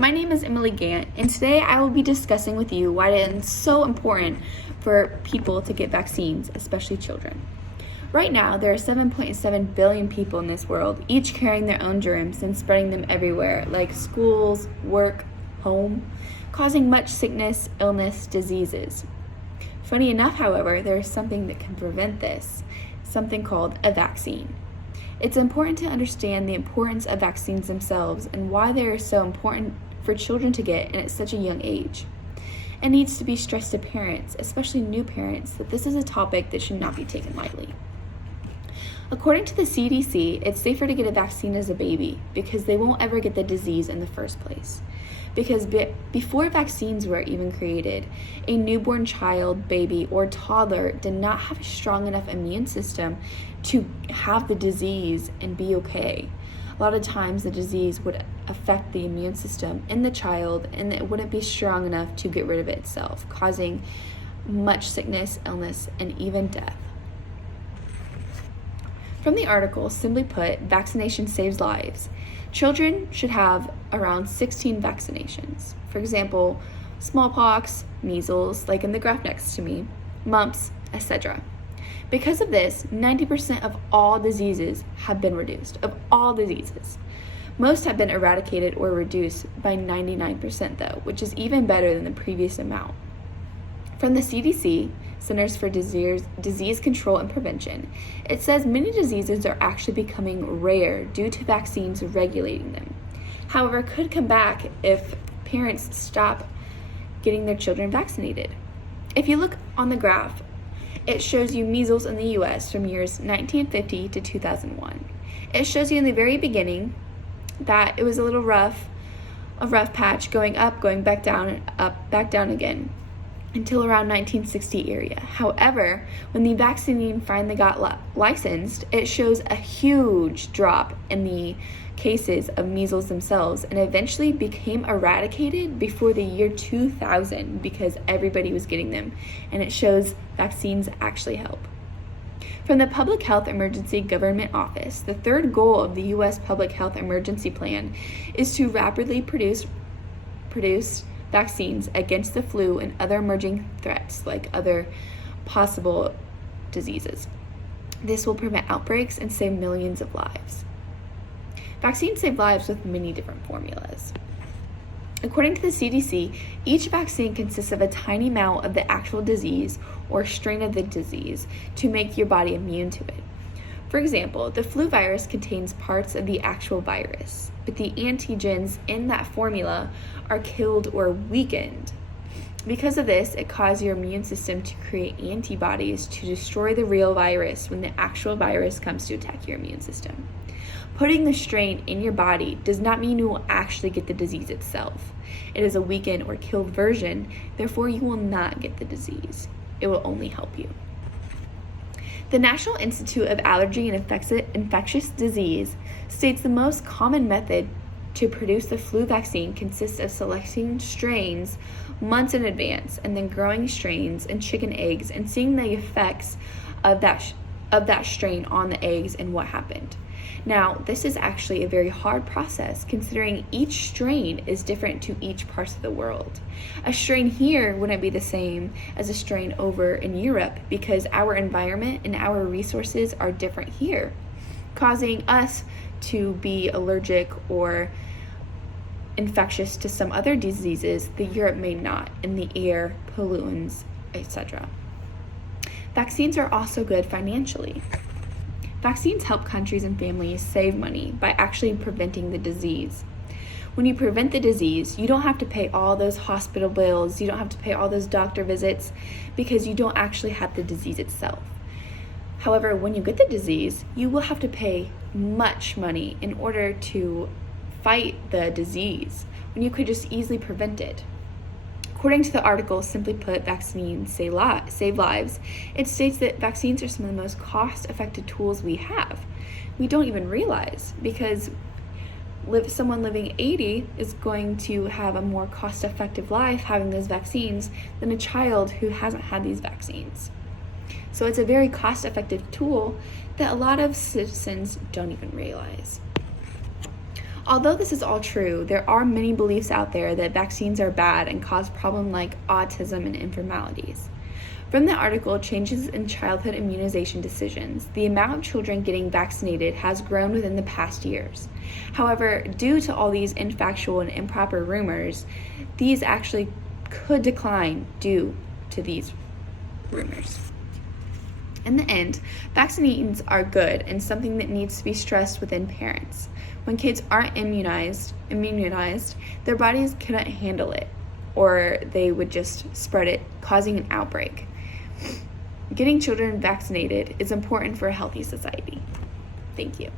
My name is Emily Gant, and today I will be discussing with you why it is so important for people to get vaccines, especially children. Right now, there are 7.7 billion people in this world, each carrying their own germs and spreading them everywhere, like schools, work, home, causing much sickness, illness, diseases. Funny enough, however, there is something that can prevent this, something called a vaccine. It's important to understand the importance of vaccines themselves and why they are so important for children to get and at such a young age. It needs to be stressed to parents, especially new parents, that this is a topic that should not be taken lightly. According to the CDC, it's safer to get a vaccine as a baby because they won't ever get the disease in the first place. Because before vaccines were even created, a newborn child, baby, or toddler did not have a strong enough immune system to have the disease and be okay. A lot of times the disease would affect the immune system in the child and it wouldn't be strong enough to get rid of it itself, causing much sickness, illness, and even death. From the article, simply put, vaccination saves lives. Children should have around 16 vaccinations. For example, smallpox, measles, like in the graph next to me, mumps, etc. Because of this, 90% of all diseases have been reduced, of all diseases. Most have been eradicated or reduced by 99% though, which is even better than the previous amount. From the CDC, Centers for Disease Control and Prevention, it says many diseases are actually becoming rare due to vaccines regulating them. However, could come back if parents stop getting their children vaccinated. If you look on the graph, it shows you measles in the US from years 1950 to 2001. It shows you in the very beginning that it was a rough patch, going up, going back down, up, back down again, until around 1960 area. However, when the vaccine finally got licensed, it shows a huge drop in the cases of measles themselves and eventually became eradicated before the year 2000 because everybody was getting them, and it shows vaccines actually help. From the Public Health Emergency Government Office, the third goal of the U.S. Public Health Emergency Plan is to rapidly produce vaccines against the flu and other emerging threats like other possible diseases. This will prevent outbreaks and save millions of lives. Vaccines save lives with many different formulas. According to the CDC, each vaccine consists of a tiny amount of the actual disease or strain of the disease to make your body immune to it. For example, the flu virus contains parts of the actual virus, but the antigens in that formula are killed or weakened. Because of this, it causes your immune system to create antibodies to destroy the real virus when the actual virus comes to attack your immune system. Putting the strain in your body does not mean you will actually get the disease itself. It is a weakened or killed version, therefore you will not get the disease. It will only help you. The National Institute of Allergy and Infectious Disease states the most common method to produce the flu vaccine consists of selecting strains months in advance and then growing strains and chicken eggs and seeing the effects of that strain on the eggs and what happened. Now, this is actually a very hard process considering each strain is different to each part of the world. A strain here wouldn't be the same as a strain over in Europe because our environment and our resources are different here, causing us to be allergic or infectious to some other diseases that Europe may not, in the air, pollutants, etc. Vaccines are also good financially. Vaccines help countries and families save money by actually preventing the disease. When you prevent the disease, you don't have to pay all those hospital bills, you don't have to pay all those doctor visits because you don't actually have the disease itself. However, when you get the disease, you will have to pay much money in order to fight the disease when you could just easily prevent it. According to the article, simply put, vaccines save lives, it states that vaccines are some of the most cost-effective tools we have. We don't even realize because someone living 80 is going to have a more cost-effective life having those vaccines than a child who hasn't had these vaccines. So it's a very cost-effective tool that a lot of citizens don't even realize. Although this is all true, there are many beliefs out there that vaccines are bad and cause problems like autism and informalities. From the article, Changes in Childhood Immunization Decisions, the amount of children getting vaccinated has grown within the past years. However, due to all these infactual and improper rumors, these actually could decline due to these rumors. In the end, vaccines are good and something that needs to be stressed within parents. When kids aren't immunized, their bodies cannot handle it, or they would just spread it, causing an outbreak. Getting children vaccinated is important for a healthy society. Thank you.